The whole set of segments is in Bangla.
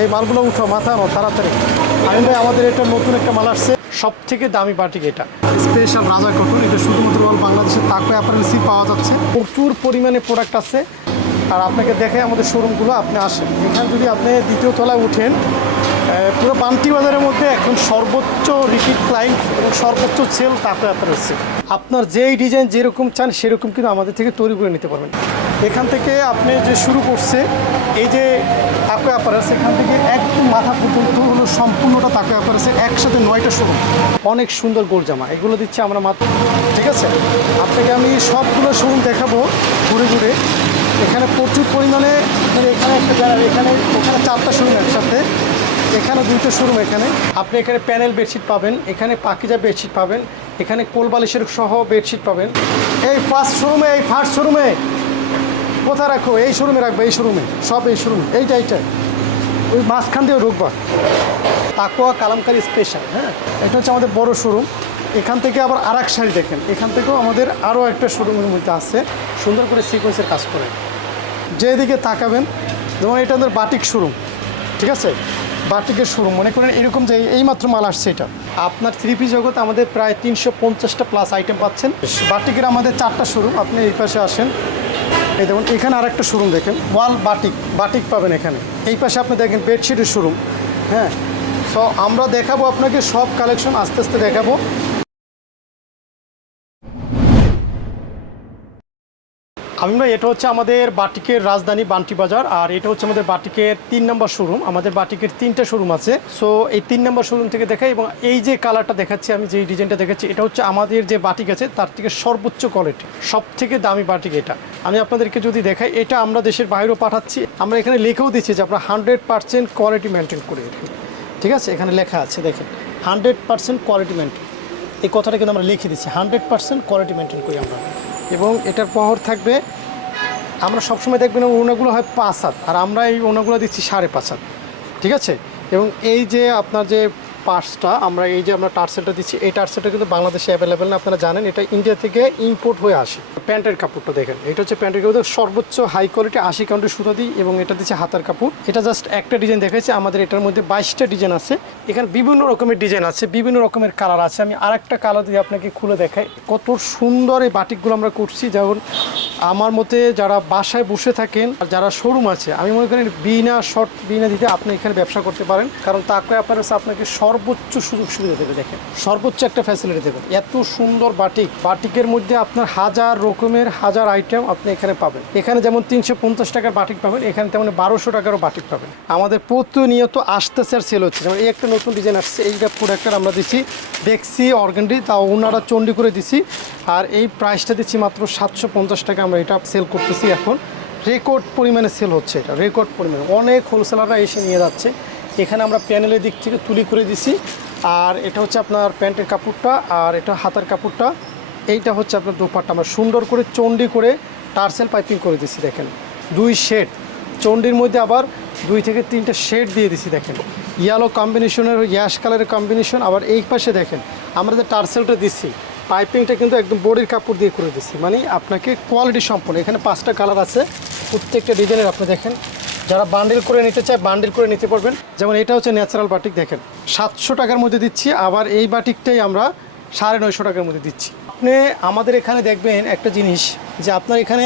এই মালগুলো উঠো মাথা নো তাড়াতাড়ি। আমি ভাই আমাদের এটা নতুন একটা মাল আসছে সব থেকে দামি বাটিক এটা। স্পেশাল রাজা কটন এটা শুধুমাত্র বাংলাদেশের তাকো অ্যাপারেন্সি পাওয়া যাচ্ছে। প্রচুর পরিমাণে প্রোডাক্ট আছে। আর আপনাকে দেখে আমাদের শোরুমগুলো আপনি আসেন। এখানে যদি আপনি দ্বিতীয় তলায় উঠেন পুরো বান্টি বাজারের মধ্যে এখন সর্বোচ্চ রিপিট ক্লায়েন্ট এবং সর্বোচ্চ সেল তাকো অ্যাপারেন্সি আপনার যেই ডিজাইন যেরকম চান সেরকম কিন্তু আমাদের থেকে তৈরি করে নিতে পারবেন। এখান থেকে আপনি যে শুরু করছে, এই যে তাকো অ্যাপারেন্স এখান থেকে একদম মাথা পর্যন্ত হলো সম্পূর্ণটা তাকো অ্যাপারেন্সে একসাথে নয়টা শোরুম অনেক সুন্দর গোল জামা, এগুলো দিচ্ছে আমরা মাত্র। ঠিক আছে? আপনাকে আমি সবগুলো শোরুম দেখাবো ঘুরে ঘুরে। এখানে প্রচুর পরিমাণে, এখানে একটা জায়গা, এখানে ওখানে চারটা শোরুম একসাথে। এখানে দুটো শোরুম এখানে। আপনি এখানে প্যানেল বেডশিট পাবেন, এখানে পাকিজা বেডশিট পাবেন, এখানে কোলবালিশের সহ বেডশিট পাবেন। এই ফার্স্ট শোরুমে এই ফার্স্ট শোরুমে কোথায় রাখো? এই শোরুমে রাখবে, এই শোরুমে সব এই শোরুমে এইটা এইটাই ওই মাঝখান দিয়ে ঢুকবা। তাকুয়া কালামকারি স্পেশাল হ্যাঁ? এটা হচ্ছে আমাদের বড় শোরুম এখান থেকে আবার আর এক শাড়ি দেখেন। এখান থেকেও আমাদের আরও একটা শোরুমের মধ্যে আছে। সুন্দর করে সিকোয়েন্সের কাজ করে। যেদিকে তাকাবেন, যেমন এটা আমাদের বাটিক শোরুম ঠিক আছে? বাটিকের শোরুম মনে করেন এরকম যে এইমাত্র মাল আসছে এটা। আপনার থ্রি পি জগতে আমাদের প্রায় তিনশো পঞ্চাশটা প্লাস আইটেম পাচ্ছেন। বাটিকের আমাদের চারটা শোরুম আপনি এই পাশে আসেন। এই দেখুন, এখানে আর একটা শোরুম দেখেন। ওয়াল বাটিক বাটিক পাবেন এখানে। এই পাশে আপনি দেখেন বেডশিটের শোরুম হ্যাঁ? সো আমরা দেখাবো আপনাকে সব কালেকশন আস্তে আস্তে দেখাবো। আমি ভাই, এটা হচ্ছে আমাদের বাটিকের রাজধানী বান্টি বাজার, আর এটা হচ্ছে আমাদের বাটিকের তিন নম্বর শোরুম আমাদের বাটিকের তিনটা শোরুম আছে। সো এই তিন নম্বর শোরুম থেকে দেখাই, এবং এই যে কালারটা দেখাচ্ছি, আমি যে ডিজাইনটা দেখাচ্ছি, এটা হচ্ছে আমাদের যে বাটিক আছে, তার থেকে সর্বোচ্চ কোয়ালিটি সব থেকে দামি বাটিক এটা। আমি আপনাদেরকে যদি দেখাই, এটা আমরা দেশের বাইরেও পাঠাচ্ছি। আমরা এখানে লিখেও দিচ্ছি যে আমরা হান্ড্রেড পার্সেন্ট কোয়ালিটি মেনটেন করে ঠিক আছে? এখানে লেখা আছে, দেখেন, হান্ড্রেড পার্সেন্ট কোয়ালিটি মেনটেন। এই কথাটা কিন্তু আমরা লিখে দিচ্ছি, হান্ড্রেড পার্সেন্ট কোয়ালিটি মেনটেন করি আমরা। এবং এটার পহর থাকবে, আমরা সবসময় দেখবেন ওনাগুলো হয় পাঁচ হাত, আর আমরা এই ওনাগুলো দিচ্ছি সাড়ে পাঁচ হাত। ঠিক আছে? এবং এই যে আপনার যে পার্সটা আমরা এই যে আমরা টার্সেলটা দিচ্ছি, এই টার্সেলটা কিন্তু বাংলাদেশে অ্যাভেলেবেল না, আপনারা জানেন, এটা ইন্ডিয়া থেকে ইম্পোর্ট হয়ে আসে। প্যান্টের কাপড়টা দেখেন, এটা হচ্ছে প্যান্টের কাপড়। সর্বোচ্চ হাই কোয়ালিটি আশি কাউন্টের সুতা দিই এবং এটা দিচ্ছে হাতার কাপড়। এটা জাস্ট একটা ডিজাইন দেখাচ্ছে আমাদের এটার মধ্যে বাইশটা ডিজাইন আছে। এখানে বিভিন্ন রকমের ডিজাইন আছে, বিভিন্ন রকমের কালার আছে। আমি আরেকটা কালার দিয়ে আপনাকে খুলে দেখাই, কত সুন্দর এই বাটিকগুলো আমরা করছি। যেমন আমার মতে যারা বাসায় বসে থাকেন, আর যারা শোরুম আছে, আমি মনে করি বিনা শর্ট বিনা দিতে আপনি এখানে ব্যবসা করতে পারেন। কারণ তাকে অ্যাপারেন্স আপনাকে সর্বোচ্চ সুযোগ সুবিধা দেবে, দেখেন। সর্বোচ্চ একটা ফ্যাসিলিটি দেবে। এত সুন্দর বাটিক। বাটিকের মধ্যে আপনার হাজার রকমের হাজার আইটেম আপনি এখানে পাবেন। এখানে যেমন তিনশো পঞ্চাশ টাকার বাটিক পাবেন, এখানে তেমন বারোশো টাকারও বাটিক পাবেন। আমাদের প্রতিনিয়ত আসতেছে আর সেল হচ্ছে। যেমন এই একটা নতুন ডিজাইন আসছে, এইটা প্রোডাক্টের আমরা দিচ্ছি দেখছি অর্গানডি তা ওনারা চন্ডি করে দিছি আর এই প্রাইসটা দিচ্ছি মাত্র সাতশো পঞ্চাশ টাকা। আমরা এটা সেল করতেছি এখন। রেকর্ড পরিমাণে সেল হচ্ছে এটা। রেকর্ড পরিমাণে। অনেক হোলসেলাররা এসে নিয়ে যাচ্ছে। এখানে আমরা প্যানেলের দিক থেকে তুলি করে দিছি। আর এটা হচ্ছে আপনার প্যান্টের কাপড়টা, আর এটা হাতার কাপড়টা। এইটা হচ্ছে আপনার দোপাট্টা। আমরা সুন্দর করে চন্ডি করে টার্সেল পাইপিং করে দিছি, দেখেন। দুই শেড। চন্ডির মধ্যে আবার দুই থেকে তিনটা শেড দিয়ে দিছি, দেখেন। ইয়েলো কম্বিনেশনের ইয়াশ কালারের কম্বিনেশন আবার এই পাশে দেখেন, আমরা যে টার্সেলটা দিচ্ছি পাইপিংটা কিন্তু একদম বডির কাপড় দিয়ে করে দিচ্ছি মানে আপনাকে কোয়ালিটি সম্পন্ন। এখানে পাঁচটা কালার আছে। প্রত্যেকটা ডিজাইনের আপনি দেখেন। যারা বান্ডেল করে নিতে চায় বান্ডেল করে নিতে পারবেন। যেমন এটা হচ্ছে ন্যাচারাল বাটিক দেখেন। সাতশো টাকার মধ্যে দিচ্ছি, আবার এই বাটিকটাই আমরা সাড়ে নয়শো টাকার মধ্যে দিচ্ছি। আপনি আমাদের এখানে দেখবেন একটা জিনিস, যে আপনার এখানে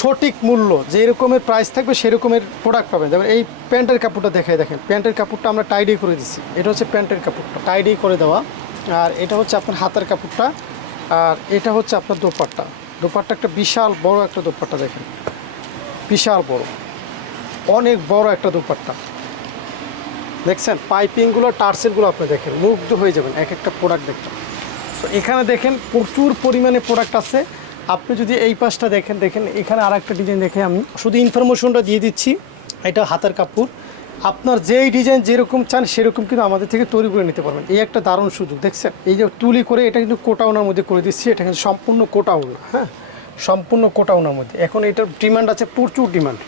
সঠিক মূল্য যে রকমের প্রাইস থাকবে সেই রকমের প্রোডাক্ট পাবেন। যেমন এই প্যান্টের কাপড়টা দেখাই, দেখেন। প্যান্টের কাপড়টা আমরা টাইডি করে দিচ্ছি। এটা হচ্ছে প্যান্টের কাপড়টা টাইডি করে দেওয়া। আর এটা হচ্ছে আপনার হাতের কাপড়টা, আর এটা হচ্ছে আপনার দোপাট্টা। দোপাট্টা একটা বিশাল বড় একটা দোপাট্টা, দেখেন। বিশাল বড়। অনেক বড় একটা দোপাট্টা। দেখছেন, পাইপিংগুলো, টার্সেলগুলো আপনি দেখেন, মুগ্ধ হয়ে যাবেন এক একটা প্রোডাক্ট দেখবেন তো এখানে দেখেন, প্রচুর পরিমাণে প্রোডাক্ট আছে। আপনি যদি এই পাশটা দেখেন দেখেন, এখানে আর একটা ডিজাইন দেখে আমি শুধু ইনফরমেশনটা দিয়ে দিচ্ছি। এটা হাতের কাপড়। আপনার যেই ডিজাইন যেরকম চান, সেরকম কিন্তু আমাদের থেকে তৈরি করে নিতে পারবেন। এই একটা দারুণ সুযোগ, দেখছেন? এই যে তুলি করে এটা কিন্তু কোটাউনার মধ্যে করে দিচ্ছি। এটা কিন্তু সম্পূর্ণ কোটাউন হ্যাঁ? সম্পূর্ণ কোটাউনার মধ্যে। এখন এটার ডিমান্ড আছে, প্রচুর ডিমান্ড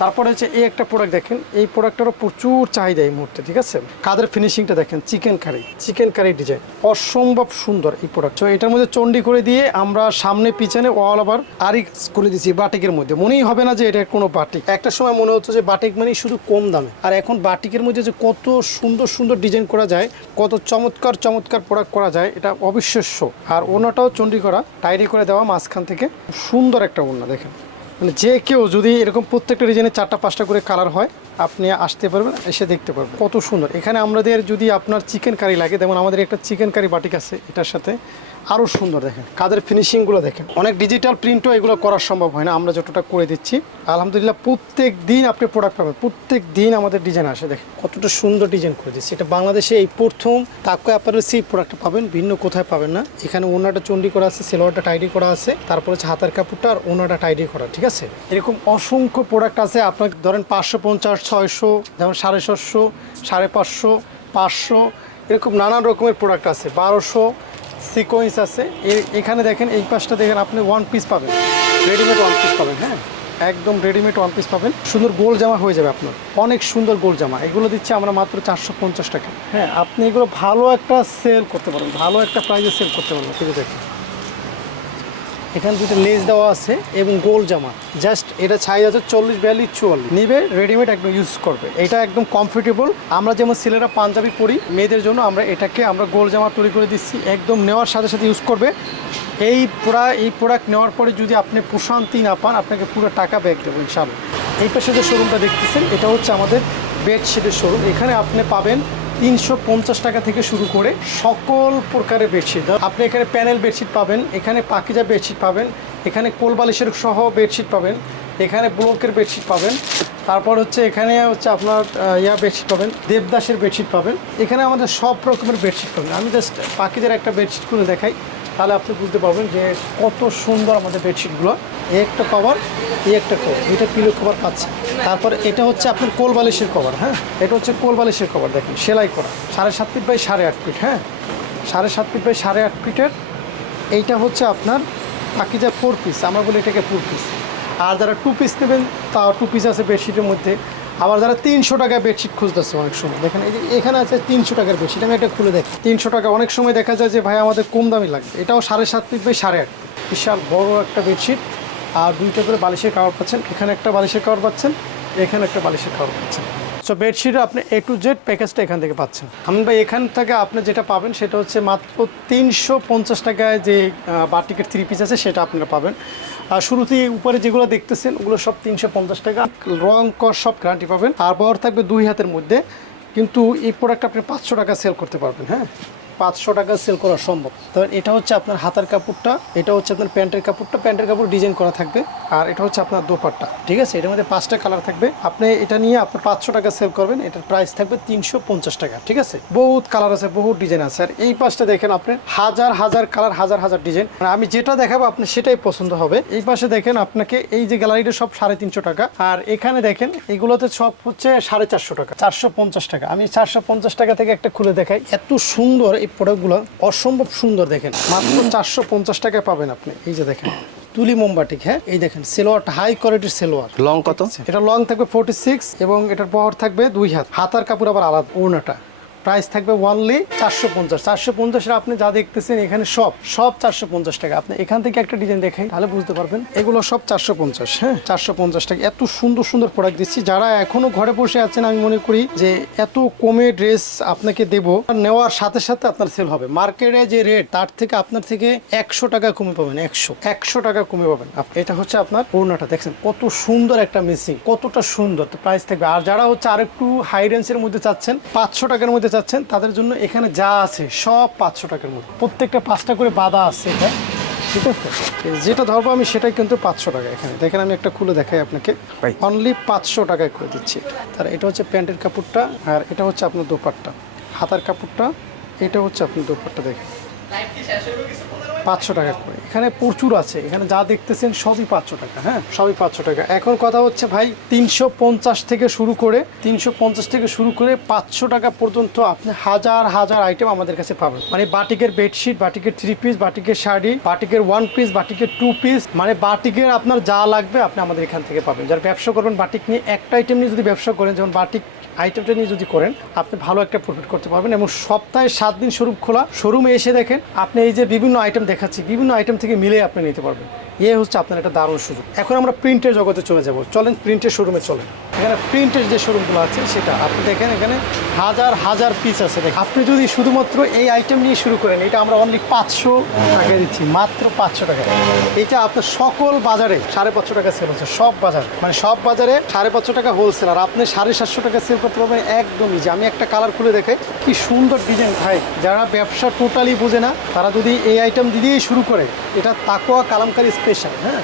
তারপরে হচ্ছে এই একটা প্রোডাক্ট দেখেন, এই প্রোডাক্টেরও প্রচুর চাহিদা এই মুহূর্তে, ঠিক আছে? কাদের ফিনিশিংটা দেখেন chicken curry chicken curry design অসম্ভব সুন্দর এই প্রোডাক্ট এটার মধ্যে চন্ডি করে দিয়ে আমরা সামনে, পিছনে অল ওভার আরি করে দিচ্ছি বাটিকের মধ্যে। মনেই হবে না যে এটা কোনো বাটিক। একটা সময় মনে হতো যে বাটিক মানেই শুধু কম দামে। আর এখন বাটিকের মধ্যে যে কত সুন্দর সুন্দর ডিজাইন করা যায়, কত চমৎকার চমৎকার প্রোডাক্ট করা যায়, এটা অবিশ্বাস্য। আর ওনাটাও চন্ডি করা টাইরি করে দেওয়া মাঝখান থেকে। সুন্দর একটা ওনা দেখেন। মানে যে কেউ যদি এরকম প্রত্যেকটা ডিজাইনে চারটা, পাঁচটা করে কালার হয়, আপনি আসতে পারবেন, এসে দেখতে পারবেন। কত সুন্দর। এখানে আমাদের যদি আপনার চিকেন কারি লাগে, যেমন আমাদের একটা চিকেন কারি বাটিক আছে, এটার সাথে আরও সুন্দর দেখেন। কাদের ফিনিশিংগুলো দেখেন। অনেক ডিজিটাল প্রিন্টও এগুলো করা সম্ভব হয় না। আমরা যতটা করে দিচ্ছি, আলহামদুলিল্লাহ প্রত্যেক দিন আপনি প্রোডাক্ট পাবেন। প্রত্যেক দিন আমাদের ডিজাইন আসে দেখেন। কতটা সুন্দর ডিজাইন করে দিচ্ছি। এটা বাংলাদেশে এই প্রথম তাকে আপনারা সেই প্রোডাক্টটা পাবেন, ভিন্ন কোথায় পাবেন না। এখানে ওনাটা চন্ডি করা আছে সেলোয়ারটা টাইডি করা আছে। তারপরে হচ্ছে হাতার কাপড়টা আর ওনাটা টাইডি করা, ঠিক আছে? এরকম অসংখ্য প্রোডাক্ট আছে। আপনার ধরেন পাঁচশো পঞ্চাশ, ছয়শো, যেমন সাড়ে সাতশো সাড়ে পাঁচশো পাঁচশো, এরকম নানান রকমের প্রোডাক্ট আছে। বারোশো সিকোয়েন্স আছে। এখানে দেখেন এই পাশটা দেখেন আপনি ওয়ান পিস পাবেন। রেডিমেড ওয়ান পিস পাবেন হ্যাঁ? একদম রেডিমেড ওয়ান পিস পাবেন। সুন্দর গোল জামা হয়ে যাবে আপনার। অনেক সুন্দর গোল জামা। এগুলো দিচ্ছে আমরা মাত্র চারশো পঞ্চাশ টাকা। হ্যাঁ আপনি এগুলো ভালো একটা সেল করতে পারেন ভালো একটা প্রাইজে সেল করতে পারবেন। ঠিক আছে এখানে দুটো লেস দেওয়া আছে এবং গোল জামা। জাস্ট এটা ছাই আছে চল্লিশ, বিয়াল্লিশ, চুয়াল্লিশ। নিবে রেডিমেড একদম ইউজ করবে। এটা একদম কমফোর্টেবল আমরা যেমন ছেলেরা পাঞ্জাবি পরি, মেয়েদের জন্য আমরা এটাকে আমরা গোল জামা তৈরি করে দিচ্ছি। একদম নেওয়ার সাথে সাথে ইউজ করবে। এই পুরা, এই প্রোডাক্ট নেওয়ার পরে যদি আপনি প্রশান্তি না পান, আপনাকে পুরো টাকা ব্যাক দেবো ইনশাআল্লাহ। এই পাশে যে শোরুমটা দেখতেছেন, এটা হচ্ছে আমাদের বেডশিটের শোরুম এখানে আপনি পাবেন তিনশো পঞ্চাশ টাকা থেকে শুরু করে সকল প্রকারের বেডশিট। আপনি এখানে প্যানেল বেডশিট পাবেন, এখানে পাকিজা বেডশিট পাবেন, এখানে কোলবালিশের সহ বেডশিট পাবেন, এখানে ব্লকের বেডশিট পাবেন, তারপর হচ্ছে এখানে হচ্ছে আপনার ইয়া বেডশিট পাবেন, দেবদাসের বেডশিট পাবেন। এখানে আমাদের সব রকমের বেডশিট পাবেন। আমি জাস্ট পাখিদের একটা বেডশিট খুলে দেখাই। তাহলে আপনি বুঝতে পারবেন যে কত সুন্দর আমাদের বেডশিটগুলো। একটা কভার এই একটা কভার এটা পিলো কভার পাচ্ছে। তারপর এটা হচ্ছে আপনার কোল বালিশের কভার হ্যাঁ? এটা হচ্ছে কোল বালিশের কভার দেখেন, সেলাই করা। সাড়ে সাত ফিট বাই সাড়ে আট ফিট হ্যাঁ? সাড়ে সাত ফিট বাই সাড়ে আট ফিটের এইটা হচ্ছে আপনার বাকি যা ফোর পিস আমরা বলি এটাকে ফোর পিস আর যারা টু পিস নেবেন তা টু পিস আছে বেডশিটের মধ্যে। আবার যারা তিনশো টাকা বেডশিট খুঁজতেছে অনেক সময়, দেখেন এই যে এখানে আছে তিনশো টাকার বেডশিট আমি একটা খুলে দেখি। তিনশো টাকা অনেক সময় দেখা যায় যে ভাই আমাদের কম দামি লাগবে এটাও সাড়ে সাত ফিট বাই সাড়ে আট বিশাল বড় একটা বেডশিট আর দুইটা করে বালিশের কাভার পাচ্ছেন, এখানে একটা বালিশের কাভার পাচ্ছেন, এখানে একটা বালিশের কাভার পাচ্ছেন। সো বেডশিট আপনি এ টু জেড প্যাকেজটা এখান থেকে পাচ্ছেন। আমি ভাই, এখান থেকে আপনি যেটা পাবেন সেটা হচ্ছে মাত্র তিনশো পঞ্চাশ টাকায় যে বাটিকের থ্রি পিস আছে সেটা আপনারা পাবেন। আর শুরুতেই উপরে যেগুলো দেখতেছেন, ওগুলো সব তিনশো পঞ্চাশ টাকা। রং কর সব গ্যারান্টি পাবেন। আর বর থাকবে দুই হাতের মধ্যে। কিন্তু এই প্রোডাক্ট আপনি পাঁচশো টাকা সেল করতে পারবেন হ্যাঁ? পাঁচশো টাকা সেল করা সম্ভব। তো এটা হচ্ছে আপনার হাতার কাপড়টা, এটা হচ্ছে আপনার প্যান্টের কাপড়টা, প্যান্টের কাপড় ডিজাইন করা থাকবে, আর এটা হচ্ছে আপনার দোপাট্টা, ঠিক আছে? এটার মধ্যে পাঁচটা কালার থাকবে। আপনি এটা নিয়ে আপনি পাঁচশো টাকা সেল করবেন, এটার প্রাইস থাকবে তিনশো পঞ্চাশ টাকা, ঠিক আছে? বহুত কালার আছে, বহুত ডিজাইন আছে। আর এই পাশটা দেখেন আপনি, হাজার হাজার কালার হাজার হাজার ডিজাইন আমি যেটা দেখাবো আপনি সেটাই পছন্দ হবে। এই পাশে দেখেন আপনাকে, এই যে গ্যালারিটা সব সাড়ে তিনশো টাকা। আর এখানে দেখেন, এগুলোতে সব হচ্ছে সাড়ে চারশো টাকা, চারশো পঞ্চাশ টাকা। আমি চারশো পঞ্চাশ টাকা থেকে একটা খুলে দেখাই, এত সুন্দর এই প্রোডাক্টগুলো অসম্ভব সুন্দর দেখেন। মাত্র চারশো পঞ্চাশ টাকায় পাবেন আপনি। এই যে দেখেন তুলি মোমবাটিক হ্যাঁ? এই দেখেন সেলোয়ারটা হাই কোয়ালিটির সেলোয়ার। লং কত? এটা লং থাকবে ফোর্টি সিক্স এবং এটার বহর থাকবে দুই হাত। হাতার কাপড় আবার আলাদা ওড়নাটা। প্রাইস থাকবে ওয়ানলি চারশো পঞ্চাশ। চারশো পঞ্চাশের আপনি যা দেখতেছেন এখানে সব সব চারশো পঞ্চাশ টাকা। আপনি এখান থেকে একটা ডিজাইন দেখাই, তাহলে বুঝতে পারবেন এগুলো সব চারশো পঞ্চাশ হ্যাঁ? চারশো পঞ্চাশ টাকা। এত সুন্দর সুন্দর প্রোডাক্ট দিচ্ছি। যারা এখনও ঘরে বসে আছেন, আমি মনে করি যে এত কমে ড্রেস আপনাকে দেব নেওয়ার সাথে সাথে আপনার সেল হবে। মার্কেটে যে রেট তার থেকে আপনার থেকে একশো টাকা কমে পাবেন, একশো। একশো টাকা কমে পাবেন। এটা হচ্ছে আপনার ওড়নাটা। দেখছেন কত সুন্দর একটা মিসিং কতটা সুন্দর। প্রাইস থাকবে। আর যারা হচ্ছে আরেকটু হাই রেঞ্জের মধ্যে চাচ্ছেন, পাঁচশো টাকার মধ্যে চাচ্ছেন তাদের জন্য এখানে যা আছে সব পাঁচশো টাকার মধ্যে প্রত্যেকটা পাঁচটা করে বাধা আছে এটা ঠিক আছে? যেটা ধরবো আমি সেটাই কিন্তু পাঁচশো টাকা এখানে। দেখেন আমি একটা খুলে দেখাই আপনাকে. অনলি পাঁচশো টাকায় করে দিচ্ছি। তার এটা হচ্ছে প্যান্টের কাপড়টা আর এটা হচ্ছে আপনার দোপাট্টা। হাতার কাপড়টা এটা হচ্ছে আপনার দোপাট্টা দেখেন। পাঁচশো টাকা করে। এখানে প্রচুর আছে। এখানে যা দেখতেছেন সবই পাঁচশো টাকা হ্যাঁ? সবই পাঁচশো টাকা। এখন কথা হচ্ছে ভাই, তিনশো পঞ্চাশ থেকে শুরু করে, তিনশো পঞ্চাশ থেকে শুরু করে পাঁচশো টাকা পর্যন্ত আপনি হাজার হাজার আইটেম আমাদের কাছে পাবেন। মানে বাটিকের বেডশিট বাটিকের থ্রি পিস বাটিকের শাড়ি, বাটিকের ওয়ান পিস বাটিকের টু পিস মানে বাটিকের আপনার যা লাগবে আপনি আমাদের এখান থেকে পাবেন। যারা ব্যবসা করবেন, বাটিক নিয়ে একটা আইটেম নিয়ে যদি ব্যবসা করেন, যেমন বাটিক আইটেমটা নিয়ে যদি করেন, আপনি ভালো একটা প্রফিট করতে পারবেন এবং সপ্তাহে সাত দিন শোরুম খোলা, শোরুমে এসে দেখেন আপনি এই যে বিভিন্ন আইটেম দেখাচ্ছি, বিভিন্ন আইটেম থেকে মিলে আপনি নিতে পারবেন। এ হচ্ছে আপনার একটা দারুণ সুযোগ। এখন আমরা প্রিন্টের জগতে চলে যাব। চলেন প্রিন্টের শোরুমে চলেন। এখানে প্রিন্টের যে শোরুমগুলো আছে, সেটা। আপনি দেখেন এখানে হাজার হাজার পিস আছে। দেখেন, আপনি যদি শুধুমাত্র এই আইটেম নিয়ে শুরু করেন, এটা আমরা অনলি পাঁচশো টাকা দিচ্ছি, মাত্র পাঁচশো টাকা এটা আপনার সকল বাজারে সাড়ে পাঁচশো টাকা সেল হচ্ছে, সব বাজার। মানে সব বাজারে সাড়ে পাঁচশো টাকা হোলসেল আর আপনি সাড়ে সাতশো টাকা সেল করতে পারবেন একদমই যে আমি একটা কালার খুলে দেখে কি সুন্দর ডিজাইন ভাই, যারা ব্যবসা টোটালি বোঝে না, তারা যদি এই আইটেম দিয়েই শুরু করে, এটা তাকোয়া কালামকারি স্পেশাল হ্যাঁ?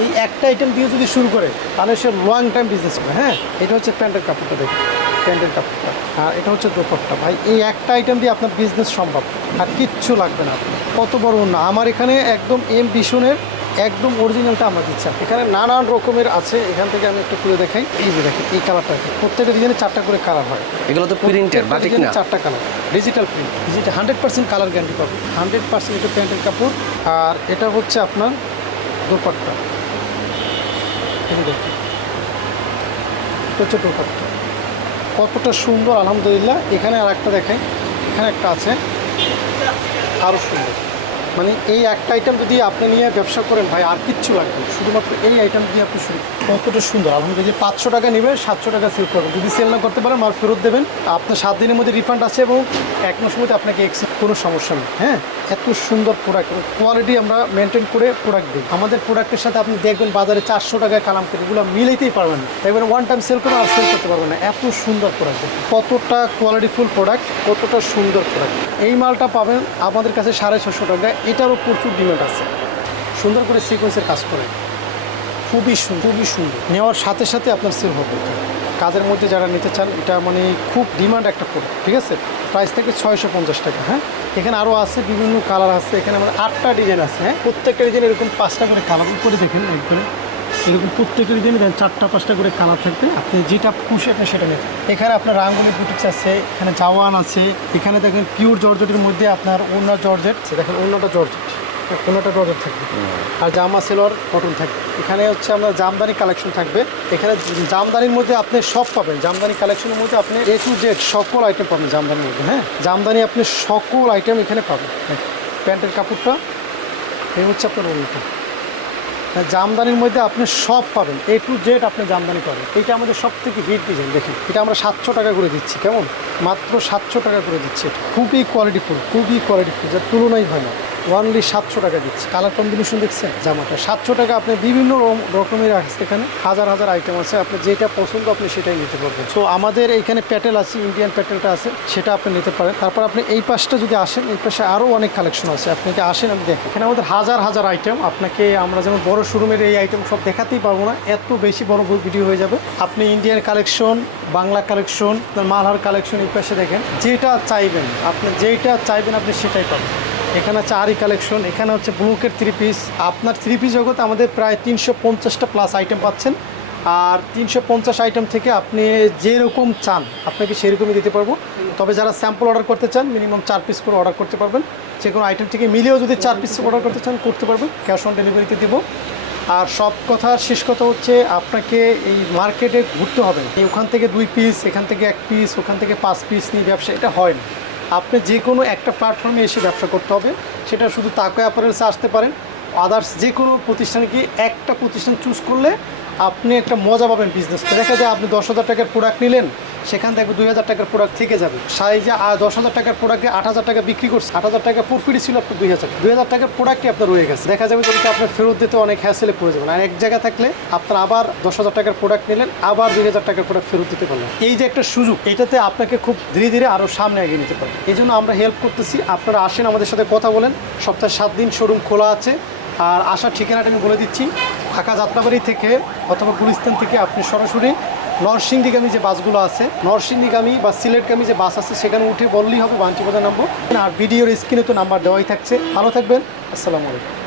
এই একটা আইটেম দিয়ে যদি শুরু করে তাহলে সে লং টাইম বিজনেস করে হ্যাঁ? এটা হচ্ছে প্যান্টের কাপড়টা দেখুন প্যান্টের কাপড়টা। আর এটা হচ্ছে দোপট্টা। ভাই এই একটা আইটেম দিয়ে আপনার বিজনেস সম্ভব। আর কিচ্ছু লাগবে না। কত বড় না আমার এখানে একদম এম বিশনের একদম অরিজিনালটা আমরা দিচ্ছি এখানে নানান রকমের আছে। এখান থেকে আমি একটু খুলে দেখাই। এই যে দেখেন এই কালারটা প্রত্যেকটা ডিজাইনে চারটা করে কালার হয়। এগুলো তো প্রিন্টের বাটিক ডিজাইনে না? চারটা colour digital print digital hundred percent colour guarantee পাবেন। হান্ড্রেড পার্সেন্ট এটা প্যান্টের কাপড়। আর এটা হচ্ছে আপনার দোপাট্টা। এই দেখি হচ্ছে দোপাট্টা কতটা সুন্দর, আলহামদুলিল্লাহ। এখানে আর একটা দেখাই এখানে একটা আছে। আরও সুন্দর। মানে এই একটা আইটেম যদি আপনি নিয়ে ব্যবসা করেন, ভাই, আর কিচ্ছু লাগবে। শুধুমাত্র এই আইটেম দিয়ে আপনি শুরু কতটা সুন্দর। আপনি যদি পাঁচশো টাকা নেবেন, সাতশো টাকা সেল করবেন। যদি সেল না করতে পারেন, মাল ফেরত দেবেন। আপনার সাত দিনের মধ্যে রিফান্ড আছে এবং এক মাসের মধ্যে আপনাকে এক্সেপ্ট কোনো সমস্যা নেই। হ্যাঁ? এত সুন্দর প্রোডাক্ট কোয়ালিটি আমরা মেনটেন করে প্রোডাক্ট দিই। আমাদের প্রোডাক্টের সাথে আপনি দেখবেন বাজারে চারশো টাকায় কালাম করে। এগুলো মিলাইতেই পারবেন না। দেখবেন ওয়ান টাইম সেল করে আর সেল করতে পারবেন না। এত সুন্দর প্রোডাক্ট কতটা কোয়ালিটিফুল প্রোডাক্ট কতটা সুন্দর প্রোডাক্ট এই মালটা পাবেন আমাদের কাছে সাড়ে ছশো টাকা এটারও প্রচুর ডিমান্ড আছে। সুন্দর করে সিকোয়েন্সের কাজ করে। খুবই সুন্দর। খুবই সুন্দর। নেওয়ার সাথে সাথে আপনার সেল হবে। কাজের মধ্যে যারা নিতে চান এটা মানে খুব ডিমান্ড একটা প্রোডাক্ট ঠিক আছে? প্রাইস থেকে ছয়শো পঞ্চাশ টাকা হ্যাঁ? এখানে আরও আছে বিভিন্ন কালার আছে। এখানে আমার আটটা ডিজাইন আছে হ্যাঁ? প্রত্যেকটা ডিজাইন এরকম পাঁচটা করে কালার করে দেখেন একদম এরকম প্রত্যেকের ডিজাইন দেন চারটা পাঁচটা করে কালার থাকবে। আপনি যেটা খুশি আপনি সেটা নেবেন। এখানে আপনার রাঙ্গুলি বুটিক্স আছে এখানে জাওয়ান আছে এখানে দেখেন পিওর জর্জেটের মধ্যে আপনার অন্য জর্জেট দেখেন অন্যটা জর্জেট কোনোটা জর্জেট থাকবে। আর জামা সেলর কটন থাকবে। এখানে হচ্ছে আমরা জামদানি কালেকশন থাকবে। এখানে জামদানির মধ্যে আপনি সব পাবেন। জামদানি কালেকশনের মধ্যে আপনি এ টু জেড সকল আইটেম পাবেন জামদানির মধ্যে হ্যাঁ? জামদানি আপনি সকল আইটেম এখানে পাবেন। হ্যাঁ। প্যান্টের কাপড়টা এই হচ্ছে আপনার অন্যটা জামদানির মধ্যে আপনি সব পাবেন এ টু জেড আপনি জামদানি পাবেন। এটা আমাদের সব থেকে হিট ডিজাইন দেখি এটা আমরা সাতশো টাকা করে দিচ্ছি, কেমন? মাত্র সাতশো টাকা করে দিচ্ছি। এটা খুবই কোয়ালিটিফুল খুবই কোয়ালিটিফুল যার তুলনাই হয় না। ওয়ানলি সাতশো টাকা দিচ্ছে। কালার কম্বিনেশন দেখছেন? জামাটা সাতশো টাকা আপনি বিভিন্ন রকম- রকমের আছে। এখানে হাজার হাজার আইটেম আছে। আপনি যেটা পছন্দ আপনি সেটাই নিতে পারবেন। সো আমাদের এখানে প্যাটেল আছে ইন্ডিয়ান প্যাটেলটা আছে, সেটা আপনি নিতে পারেন। তারপর আপনি এই পাশটা যদি আসেন, এই পাশে আরও অনেক কালেকশন আছে। আপনি কি আসেন, আমি দেখেন এখানে আমাদের হাজার হাজার আইটেম আপনাকে আমরা যেমন বড় শোরুমের এই আইটেম সব দেখাতেই পারব না। এত বেশি বড় ভিডিও হয়ে যাবে। আপনি Indian collection Bangla collection Malhar collection এই পাশে দেখেন। যেটা চাইবেন, আপনি যেটা চাইবেন, আপনি সেটাই পাবেন। এখানে আরি কালেকশন এখানে হচ্ছে ব্লুকের থ্রি পিস আপনার থ্রি পিস জগৎ আমাদের প্রায় তিনশো পঞ্চাশটা প্লাস আইটেম পাচ্ছেন। আর তিনশো পঞ্চাশ আইটেম থেকে আপনি যেরকম চান, আপনাকে সেরকমই দিতে পারব। তবে যারা স্যাম্পল অর্ডার করতে চান মিনিমাম চার পিস করে অর্ডার করতে পারবেন। যে কোনো আইটেম থেকে মিলিয়েও যদি চার পিস অর্ডার করতে চান, করতে পারবেন। ক্যাশ অন ডেলিভারিতে দেবো। আর সব কথা, শেষ কথা হচ্ছে আপনাকে এই মার্কেটে ঘুরতে হবে। ওখান থেকে দুই পিস এখান থেকে এক পিস ওখান থেকে পাঁচ পিস নিয়ে ব্যবসা, এটা হয় না। আপনি যে কোনো একটা প্ল্যাটফর্মে এসে ব্যবসা করতে হবে। সেটা শুধু তাকে অ্যাপারেলসে আসতে পারেন। আদার্স যে কোনো প্রতিষ্ঠানে গিয়ে একটা প্রতিষ্ঠান চুজ করলে আপনি একটা মজা পাবেন বিজনেস দেখা যায় আপনি দশ হাজার টাকার প্রোডাক্ট নিলেন সেখান থেকে দুই হাজার টাকার প্রোডাক্ট থেকে যাবে। সাইজে দশ হাজার টাকার প্রোডাক্টে আট হাজার টাকা বিক্রি করছে। আট হাজার টাকা প্রফিট ছিল আপনার দুই হাজার। দুই হাজার টাকার প্রোডাক্টই আপনার রয়ে গেছে। দেখা যাবে যদি আপনার ফেরত দিতে অনেক হ্যাসেলে পড়ে যাবেন। আর এক জায়গায় থাকলে আপনার আবার দশ হাজার টাকার প্রোডাক্ট নিলেন, আবার দুই হাজার টাকার প্রোডাক্ট ফেরত দিতে পারলেন। এই যে একটা সুযোগ, এটাতে আপনাকে খুব ধীরে ধীরে আরও সামনে এগিয়ে নিতে পারবেন এই জন্য আমরা হেল্প করতেছি। আপনারা আসেন আমাদের সাথে কথা বলেন। সপ্তাহে সাত দিন শোরুম খোলা আছে। আর আসার ঠিকানাটা আমি বলে দিচ্ছি। ঢাকা যাত্রাবাড়ি থেকে অথবা গুলিস্তান থেকে আপনি সরাসরি নরসিংদীগামী যে বাসগুলো আছে নরসিংদীগামী বা সিলেটগামী যে বাস আছে, সেখানে উঠে বললেই হবে, বান্টি বাজার নামবো। আর ভিডিওর স্ক্রিনে তো নাম্বার দেওয়াই থাকছে। ভালো থাকবেন। আসসালামু আলাইকুম।